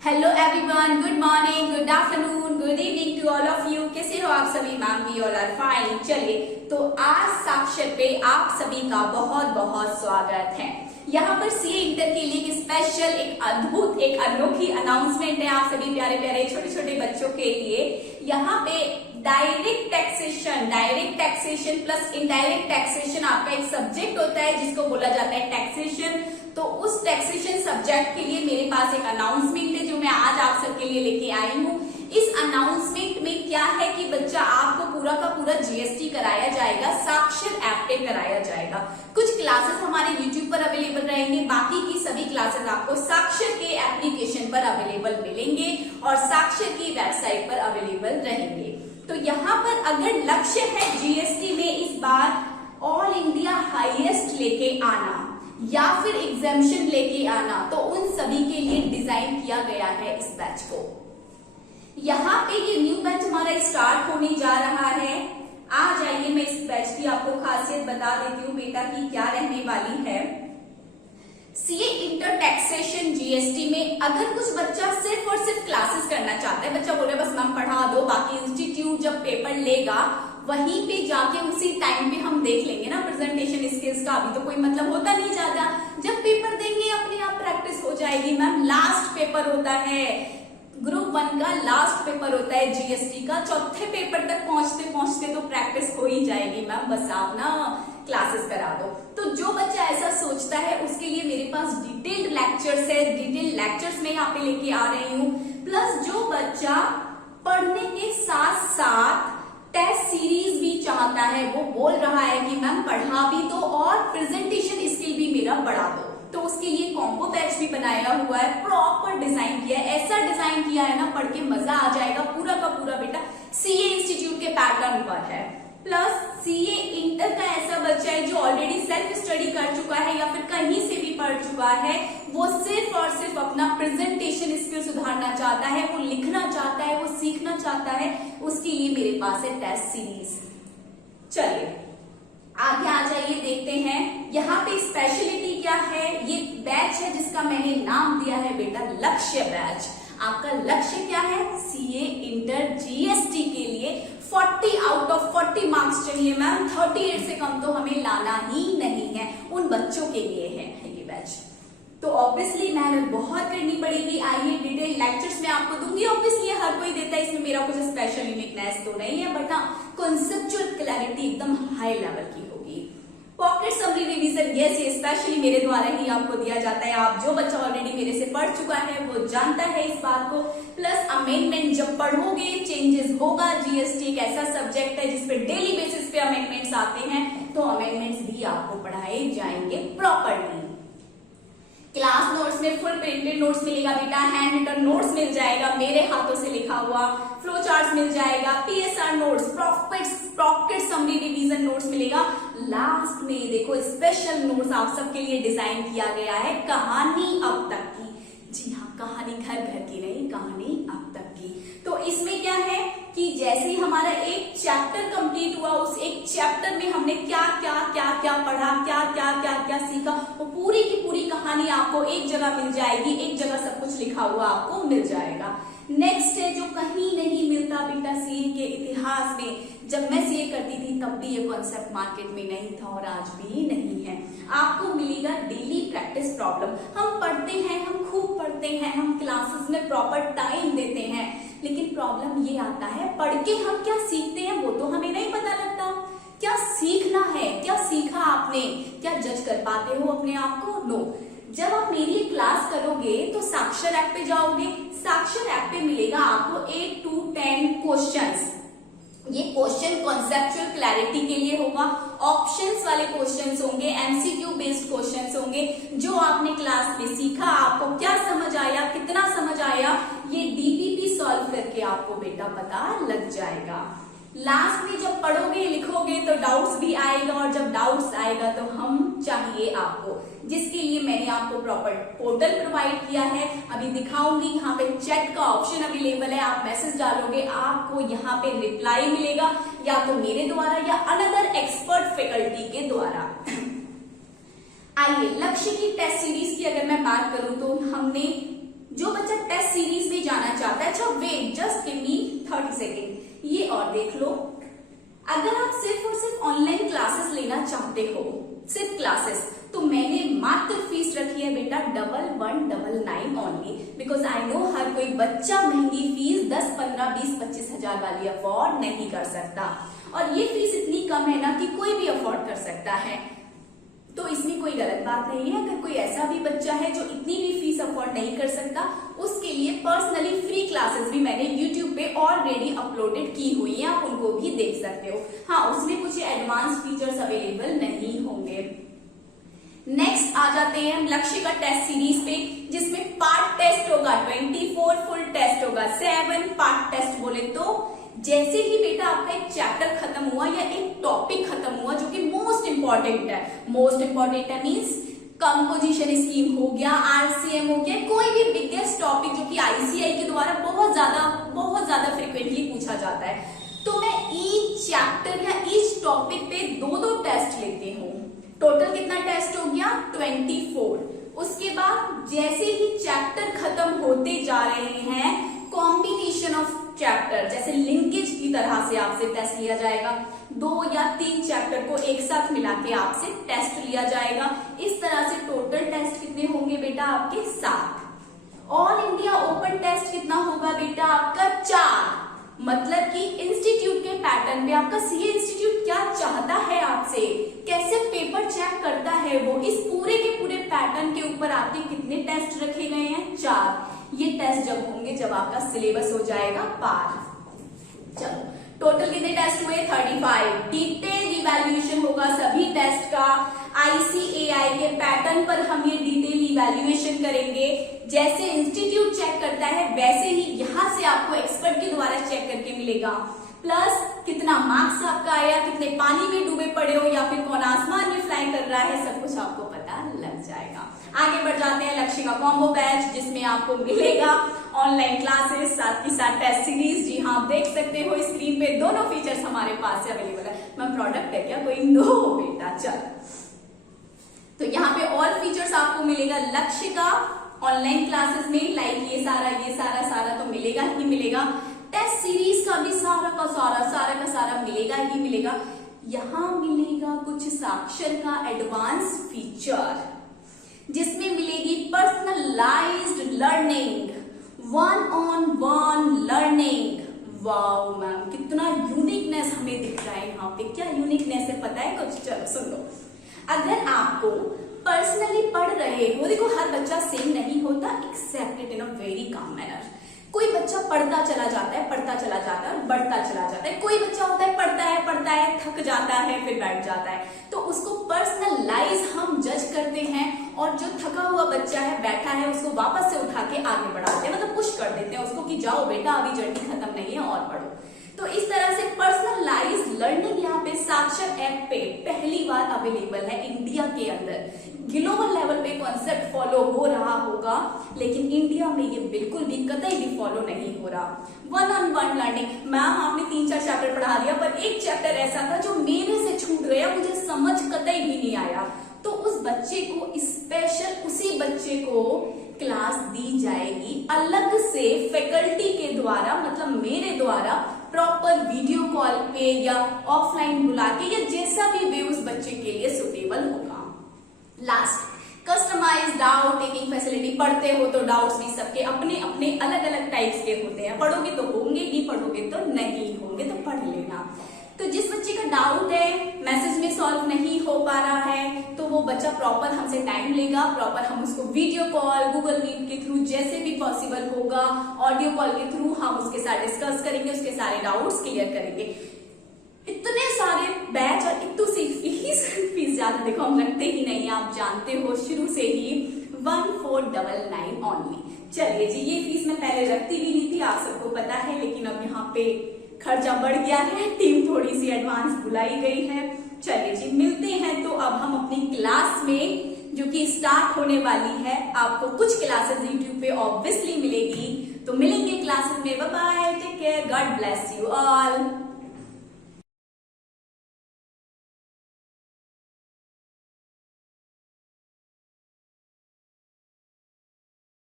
Hello everyone, good morning, good afternoon, good evening to all of you. कैसे हो आप सभी? Ma'am we all are fine. चलिए, तो आज साक्षर पे आप सभी का बहुत बहुत स्वागत है। यहाँ पर सीए इंटर के लिए एक स्पेशल, एक अद्भुत, एक अनोखी अनाउंसमेंट है आप सभी प्यारे प्यारे छोटे छोटे बच्चों के लिए। यहाँ पे direct taxation plus indirect taxation आपका एक सब्जेक्ट होता है जिसको बोला जाता है टैक्सेशन। तो उस टैक्सेशन सब्जेक्ट के लिए मेरे पास एक अनाउंसमेंट है जो मैं आज आप सबके लिए लेके आई हूँ। इस अनाउंसमेंट में क्या है कि बच्चा आपको पूरा का पूरा जीएसटी कराया जाएगा, साक्षर ऐप पे कराया जाएगा। कुछ क्लासेस हमारे यूट्यूब पर अवेलेबल रहेंगे, बाकी की सभी क्लासेस आपको साक्षर के एप्लीकेशन पर अवेलेबल मिलेंगे और साक्षर की वेबसाइट पर अवेलेबल रहेंगे। तो यहाँ पर अगर लक्ष्य है जीएसटी में इस बार ऑल इंडिया हाईएस्ट लेके आना या फिर एग्जामिशन लेके आना, तो उन सभी के लिए डिजाइन किया गया है इस बैच को। यहाँ पे ये न्यू बैच हमारा स्टार्ट होने जा रहा है। आ जाइए, मैं इस बैच की आपको खासियत बता देती हूँ बेटा की क्या रहने वाली है। सीए इंटर टैक्सेशन जीएसटी में अगर कुछ बच्चा सिर्फ और सिर्फ क्लासेस करना चाहता है, बच्चा बोल रहा है बस मैम पढ़ा दो, बाकी इंस्टीट्यूट जब पेपर लेगा वहीं पे जाके उसी टाइम पे हम देख लेंगे ना प्रेजेंटेशन स्किल्स का, अभी तो कोई मतलब होता नहीं ज्यादा। जब पेपर देंगे अपने आप प्रैक्टिस हो जाएगी। मैम लास्ट पेपर होता है ग्रुप 1 का, लास्ट पेपर होता है जीएसटी का, चौथे पेपर तक पहुंचते पहुंचते तो प्रैक्टिस हो ही जाएगी मैम, बस आप ना क्लासेस करा दो। तो जो बच्चा ऐसा सोचता है उसके लिए मेरे पास डिटेल्ड लेक्चर्स है, डिटेल्ड लेक्चर्स में यहाँ पे लेके आ रही हूँ। प्लस जो बच्चा पढ़ने के साथ साथ टेस्ट सीरीज भी चाहता है, वो बोल रहा है कि मैम पढ़ा भी दो और प्रेजेंटेशन स्किल भी मेरा बढ़ा दो, तो उसके लिए कॉम्बो बैच भी बनाया हुआ है, प्रॉपर डिजाइन किया है। ऐसा डिजाइन किया है ना, पढ़ के मजा आ जाएगा। पूरा का पूरा बेटा सीए इंस्टीट्यूट के पैटर्न पर है। प्लस सीए इंटर का ऐसा बच्चा है जो ऑलरेडी सेल्फ स्टडी कर चुका है या फिर कहीं से भी पढ़ चुका है, वो सिर्फ और सिर्फ अपना प्रेजेंटेशन स्किल सुधारना चाहता है, वो लिखना चाहता है, वो सीखना चाहता है, उसके लिए मेरे पास है टेस्ट सीरीज। चलिए आगे आ जाइए, देखते हैं यहाँ पे स्पेशलिटी क्या है। ये बैच है जिसका मैंने नाम दिया है बेटा लक्ष्य बैच। आपका लक्ष्य क्या है? सीए इंटर जीएसटी के लिए 40 आउट ऑफ 40 मार्क्स चाहिए मैम। 38 से कम तो हमें लाना ही नहीं है, उन बच्चों के लिए है ये बैच। तो ऑब्वियसली मेहनत बहुत करनी पड़ेगी। आइए डिटेल लेक्चर्स में आपको दूंगी, ऑब्वियसली हर कोई देता है, इसमें मेरा कुछ स्पेशल यूनिकनेस तो नहीं है, बट हाँ कॉन्सेप्चुअल क्लैरिटी एकदम हाई लेवल की होगी। पॉकेट समरी रिवीजन, यस ये स्पेशली मेरे द्वारा ही आपको दिया जाता है। आप जो बच्चा ऑलरेडी मेरे से पढ़ चुका है वो जानता है इस बात को। प्लस अमेंडमेंट जब पढ़ोगे चेंजेस होगा। जीएसटी एक ऐसा सब्जेक्ट है जिसपे डेली बेसिस पे अमेंडमेंट्स आते हैं, तो अमेंडमेंट्स भी आपको पढ़ाए जाएंगे प्रॉपरली। क्लास नोट्स में फुल प्रिंटेड नोट्स मिलेगा बेटा, हैंड रिटन नोट्स मिल जाएगा, मेरे हाथों से लिखा हुआ फ्लो चार्ट्स मिल जाएगा, PSR notes, pocket summary revision notes मिलेगा। लास्ट में देखो स्पेशल नोट्स आप सबके लिए डिजाइन किया गया है, कहानी अब तक की। जी हाँ, कहानी घर घर की नहीं, कहानी अब तक की। तो इसमें क्या है कि जैसे ही हमारा एक चैप्टर कंप्लीट हुआ, उस एक चैप्टर में हमने क्या क्या क्या क्या पढ़ा, क्या क्या क्या क्या सीखा, वो पूरी की पूरी कहानी आपको एक जगह मिल जाएगी, एक जगह सब कुछ लिखा हुआ आपको मिल जाएगा। नेक्स्ट है जो कहीं नहीं मिलता बेटा सीए के इतिहास में। जब मैं सीए करती थी तब भी ये कॉन्सेप्ट मार्केट में नहीं था और आज भी नहीं है। आपको मिलेगा डेली प्रैक्टिस प्रॉब्लम। हम पढ़ते हैं, हम खूब पढ़ते हैं, हम क्लासेस में प्रॉपर टाइम देते हैं, लेकिन प्रॉब्लम ये आता है पढ़ के हम क्या सीखते हैं वो तो हमें नहीं पता लगता। क्या सीखना है, क्या सीखा आपने, क्या जज कर पाते हो अपने आप को? नो। जब आप मेरी क्लास करोगे तो साक्षर ऐप पे जाओगे, साक्षर ऐप पे मिलेगा आपको 8 to 10 क्वेश्चंस। ये क्वेश्चन कॉन्सेप्चुअल क्लैरिटी के लिए होगा, ऑप्शंस वाले क्वेश्चंस होंगे, एमसीक्यू बेस्ड क्वेश्चंस होंगे। जो आपने क्लास में सीखा, आपको क्या समझ आया, कितना समझ आया, ये डीपीपी सॉल्व करके आपको बेटा पता लग जाएगा। लास्ट में जब पढ़ोगे लिखोगे तो डाउट्स भी आएगा, और जब डाउट्स आएगा तो हम चाहिए आपको, जिसके लिए मैंने आपको प्रॉपर पोर्टल प्रोवाइड किया है। अभी दिखाऊंगी, यहाँ पे चैट का ऑप्शन अवेलेबल है, आप मैसेज डालोगे आपको यहाँ पे रिप्लाई मिलेगा, या तो मेरे द्वारा या अनदर एक्सपर्ट फैकल्टी के द्वारा। आइए लक्ष्य की टेस्ट सीरीज की अगर मैं बात करूं तो हमने जो बच्चा test series because I know हर कोई बच्चा महंगी फीस 10, 15, 20, 25 हजार वाली अफोर्ड नहीं कर सकता, और ये फीस इतनी कम है ना कि कोई भी अफोर्ड कर सकता है। तो इसमें कोई गलत बात नहीं है। अगर कोई ऐसा भी बच्चा है जो इतनी भी फीस अफोर्ड नहीं कर सकता, उसके लिए पर्सनली फ्री क्लासेस भी मैंने YouTube पे ऑलरेडी अपलोडेड की हुई है, आप उनको भी देख सकते हो। हाँ, उसमें कुछ एडवांस फीचर्स अवेलेबल नहीं होंगे। नेक्स्ट आ जाते हैं हम लक्ष्य का टेस्ट सीरीज पे, जिसमें पार्ट टेस्ट होगा 24, फुल टेस्ट होगा 7। पार्ट टेस्ट बोले तो जैसे ही बेटा आपका एक चैप्टर खत्म हुआ या एक टॉपिक खत्म हुआ जो कि मोस्ट इंपॉर्टेंट है, मोस्ट इंपॉर्टेंट है मीन्स कंपोजिशन स्कीम हो गया, RCM हो गया, कोई भी बिगेस्ट टॉपिक जो कि ICI के द्वारा बहुत ज्यादा फ्रिक्वेंटली पूछा जाता है, तो मैं ईच चैप्टर या ईच टॉपिक पे 2 टेस्ट लेती हूँ। टोटल कितना टेस्ट हो गया? 24। उसके बाद जैसे ही चैप्टर खत्म होते जा रहे हैं, कॉम्बिनेशन ऑफ चैप्टर जैसे लिंकेज की तरह से आपसे टेस्ट लिया जाएगा। 2 या 3 चैप्टर को एक साथ मिला के आपसे टेस्ट लिया जाएगा। इस तरह से टोटल टेस्ट कितने होंगे बेटा आपके? 7। ऑल इंडिया ओपन टेस्ट कितना होगा बेटा आपका? 4। मतलब कि इंस्टीट्यूट के पैटर्न पे आपका सीए इंस्टीट्यूट क्या चाहता है आपसे, कैसे पेपर चेक करता है वो, इस पूरे के पूरे पैटर्न के ऊपर आपके कितने टेस्ट रखे गए हैं? 4। ये टेस्ट जब होंगे जब आपका सिलेबस हो जाएगा पार। चलो टोटल कितने टेस्ट हुए? 35। डिटेल इवैल्यूएशन होगा सभी टेस्ट का। ICAI के पैटर्न पर हम ये डिटेल इवैल्यूएशन करेंगे। जैसे इंस्टीट्यूट चेक करता है वैसे ही यहाँ से आपको एक्सपर्ट के द्वारा चेक करके मिलेगा। प्लस कितना मार्क्स आपका आया, कितने पानी में डूबे पड़े हो या फिर कौन आसमान में फ्लाई कर रहा है, सब कुछ आपको पता लग जाएगा। आगे बढ़ जाते हैं लक्ष्य का कॉम्बो बैच, जिसमें आपको मिलेगा ऑनलाइन क्लासेस साथ ही साथ टेस्ट सीरीज। जी हाँ, आप देख सकते हो स्क्रीन पे दोनों फीचर्स हमारे पास से अवेलेबल है। मैं प्रोडक्ट है क्या कोई? नो बेटा। चल, तो यहाँ पे और फीचर्स आपको मिलेगा लक्ष्य का ऑनलाइन क्लासेस में, लाइक ये सारा तो मिलेगा ही मिलेगा। टेस्ट सीरीज का भी सारा का सारा मिलेगा ही मिलेगा। यहाँ मिलेगा कुछ साक्षर का एडवांस फीचर, जिसमें मिलेगी personalised learning, 1-on-1 learning. Wow ma'am, कितना यूनिकनेस हमें दिख रहा है यहाँ पे। क्या यूनिकनेस है पता है कुछ? चलो सुन लो। अगर आपको पर्सनली पढ़ रहे हो, देखो हर बच्चा सेम नहीं होता, accept it in a very calm manner. कोई बच्चा पढ़ता चला जाता है और बढ़ता चला जाता है। कोई बच्चा होता है पढ़ता है, थक जाता है, फिर बैठ जाता है। तो उसको पर्सनलाइज हम जज करते हैं, और जो थका हुआ बच्चा है, बैठा है, उसको वापस से उठा के आगे बढ़ाते हैं, मतलब पुश कर देते हैं उसको कि जाओ बेटा अभी जर्नी खत्म नहीं है और पढ़ो। तो इस तरह से पर्सनलाइज लर्निंग यहाँ पे साक्षर ऐप पे पहली बार अवेलेबल है इंडिया के अंदर। ग्लोबल लेवल पे कॉन्सेप्ट फॉलो हो रहा होगा, लेकिन इंडिया में ये बिल्कुल भी कतई भी फॉलो नहीं हो रहा। 1-on-1 learning. मैम आपने 3-4 चैप्टर पढ़ा दिया, पर एक चैप्टर ऐसा था जो मेरे से छूट गया, मुझे समझ कतई भी नहीं आया। तो उस बच्चे को स्पेशल, उसी बच्चे को क्लास दी जाएगी अलग से फैकल्टी के द्वारा, मतलब मेरे द्वारा, प्रॉपर वीडियो कॉल पे या ऑफलाइन बुला के, या जैसा भी वे उस बच्चे के लिए सुटेबल होगा। Last, customize doubt taking facility. पढ़ते हो तो डाउट्स भी सबके अपने अपने अलग अलग टाइप्स के होते हैं। पढ़ोगे तो होंगे ही, पढ़ोगे तो नहीं होंगे, तो पढ़ लेना। तो जिस बच्चे का डाउट है, मैसेज में सॉल्व नहीं हो पा रहा है, तो वो बच्चा प्रॉपर हमसे टाइम लेगा, प्रॉपर हम उसको वीडियो कॉल, गूगल मीट के थ्रू जैसे भी पॉसिबल होगा, ऑडियो कॉल के थ्रू हम उसके साथ डिस्कस करेंगे, उसके सारे डाउट्स क्लियर करेंगे। इतने सारे बैच और इतनी सी फीस ज्यादा देखो हम रखते ही नहीं, आप जानते हो शुरू से ही 1499 ओनली। चलिए जी, ये फीस मैं पहले रखती भी नहीं थी, आप सबको पता है, लेकिन अब यहाँ पे खर्चा बढ़ गया है, टीम थोड़ी सी एडवांस बुलाई गई है। चलिए जी, मिलते हैं तो अब हम अपनी क्लास में, जो कि स्टार्ट होने वाली है। आपको कुछ क्लासेस यूट्यूब पे ऑब्वियसली मिलेगी, तो मिलेंगे क्लासेस में। Bye bye, take care, God bless you all.